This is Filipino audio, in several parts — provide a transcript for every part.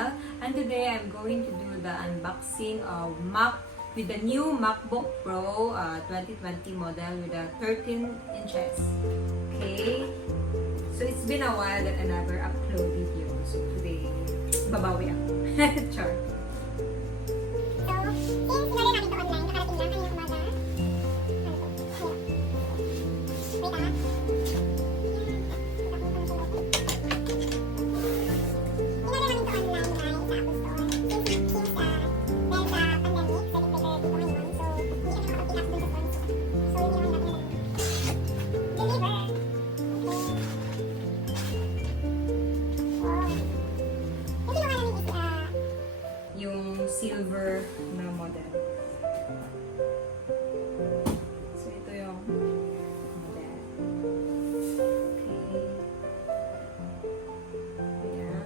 channel, and today I'm going to do the unboxing of with the new MacBook Pro 2020 model with a 13 inches. Okay, so it's been a while that I never upload video, so today babawi ako. Char. Silver na model. So, ito yung model. Okay. Ayan.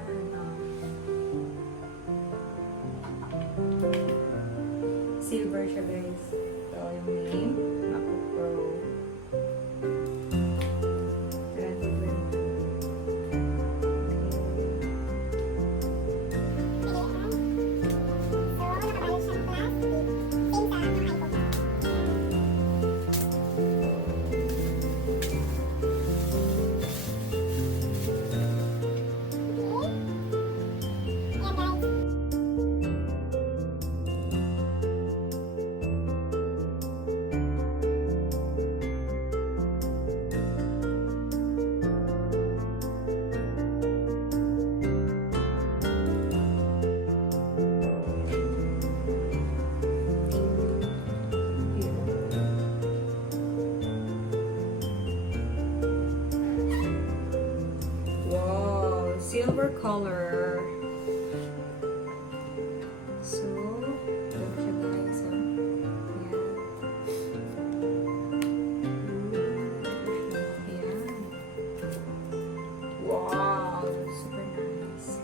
Silver siya, guys. Ito yung name. MacBook Pro. Silver color. So, ito siya guys. Ayan. Wow! Super nice.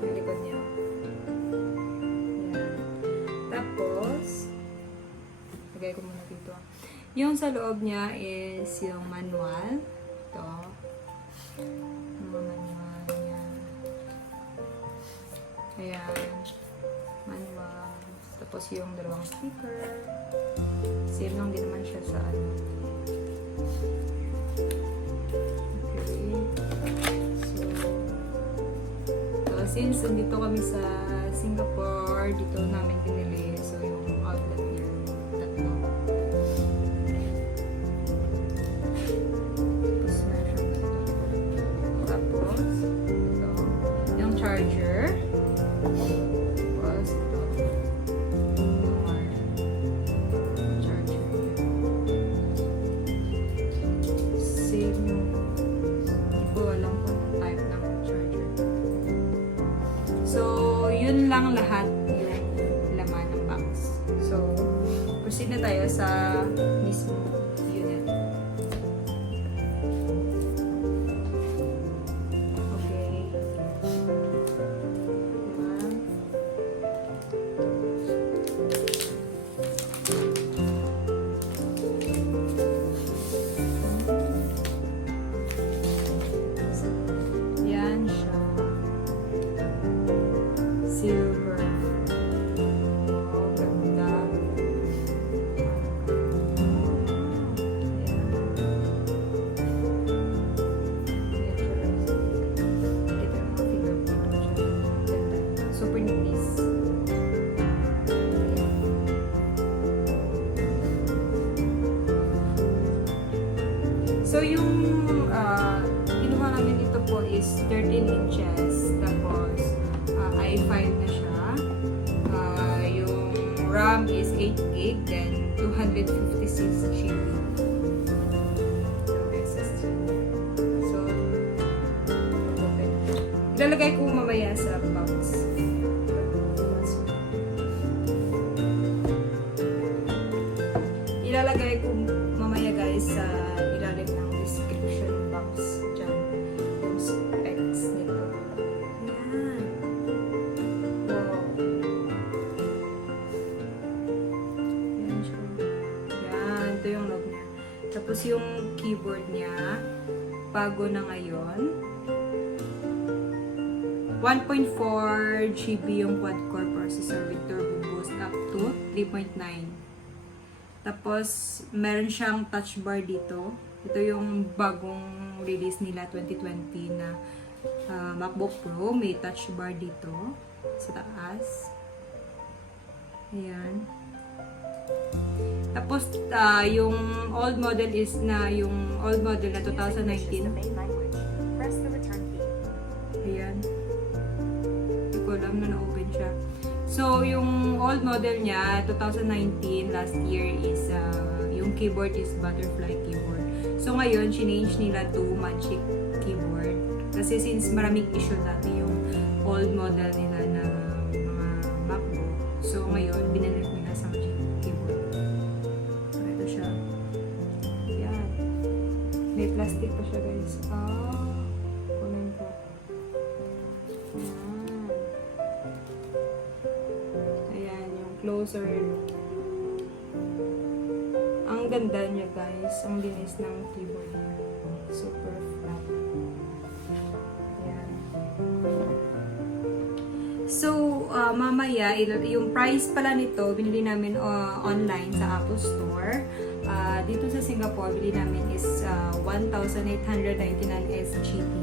Ang likod niya. Ayan. Tapos, lagay ko muna dito. Yung sa loob niya is yung manual. Ito. Mga manual niya. Ayan. Manual. Tapos yung dalawang sticker. Same lang din naman siya sa ano. Okay. So since nandito kami sa Singapore, dito namin pinili. So yung outlet niya. Tatlo. Charger. Tapos ito. Charger. Save yung hindi ko alam kung type ng charger. So, yun lang lahat yung laman ng box. So, proceed na tayo sa mismo unit. Silver. Oh, ganda. Super nipis. So, yung kinuha namin ito po is 13 inches. Tapos, i5 na siya. Yung RAM is 8 GB, then 256 GB. So, ilalagay ko mamaya sa box. Ilalagay ko mamaya guys sa ilalim ng description box dyan. Yung specs nito. Ayan. Wow. Ayan siya. Ayan. Ito yung log niya. Tapos yung keyboard niya, bago na ngayon. 1.4 GB yung quad-core processor with turbo boost up to 3.9. Tapos, meron siyang touch bar dito. Ito yung bagong release nila 2020 na MacBook Pro. May touch bar dito sa taas. Ayan. Tapos, yung old model na 2019. Press the return key. Ayan. Hindi ko alam na na-open siya. So, yung old model niya, 2019, last year, is yung keyboard is butterfly keyboard. So, ngayon, change nila to magic keyboard. Kasi since maraming issue dati yung old model nila na mga MacBook. So, ngayon, binalik nila sa magic keyboard. So, ito siya. Ayan. May plastic pa siya, guys. Kunin ko. Ayan, yung closer look. Ang ganda niya, guys. Ang linis ng keyboard niya. Super flat. Ayan. So, mamaya, yung price pala nito, binili namin online sa Apple Store. Dito sa Singapore, bili namin is 1,899 SGD.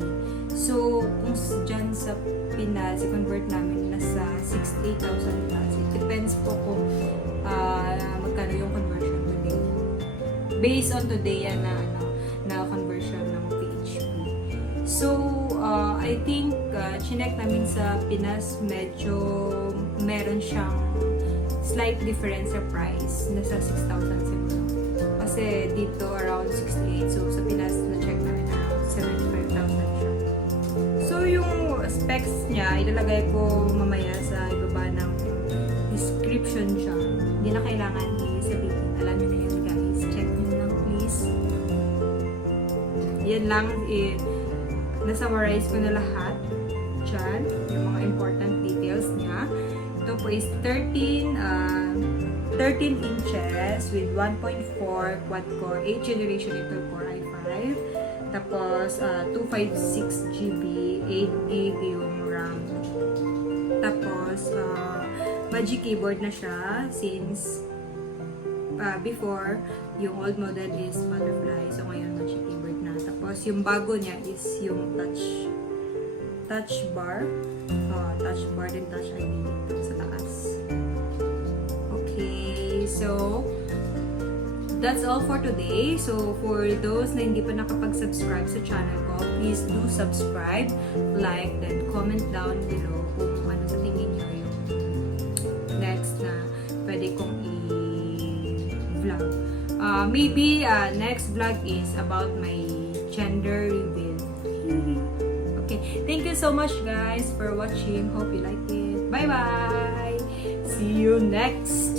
So, kung dyan sa Pinas, i-convert namin nasa 68,000 plus. It depends po kung magkano yung conversion today. Based on today yan na conversion ng PHP. So, I think, chinek namin sa Pinas, medyo meron siyang slight difference sa price. Nasa 6,000 siguro. Kasi dito around 68. So, sa Pinas, na-check namin around 75,000 siya. So, yung specs niya, ilalagay ko mamaya sa ibaba ng description siya. Hindi na kailangan i-sabihin. Alam niyo na yan, guys. Check niyo lang, please. Yan lang, na-summarize ko na lahat. Diyan, yung mga important details niya. Ito po is 13 inches with 1.4 quad-core, 8th generation Intel Core i5. Tapos, 256 GB, 8 GB yung RAM. Tapos, magic keyboard na siya since before, yung old model is butterfly. So, ngayon magic keyboard na. Tapos, yung bago niya is yung touch bar. Touch bar din touch ID dito sa taas. Okay, so that's all for today. So for those na hindi pa nakapag-subscribe sa channel ko, please do subscribe, like, then comment down below kung ano sa tingin nyo yung next na pwede kong i-vlog. Maybe next vlog is about my gender reveal. Okay, thank you so much guys for watching. Hope you like it. Bye bye. See you next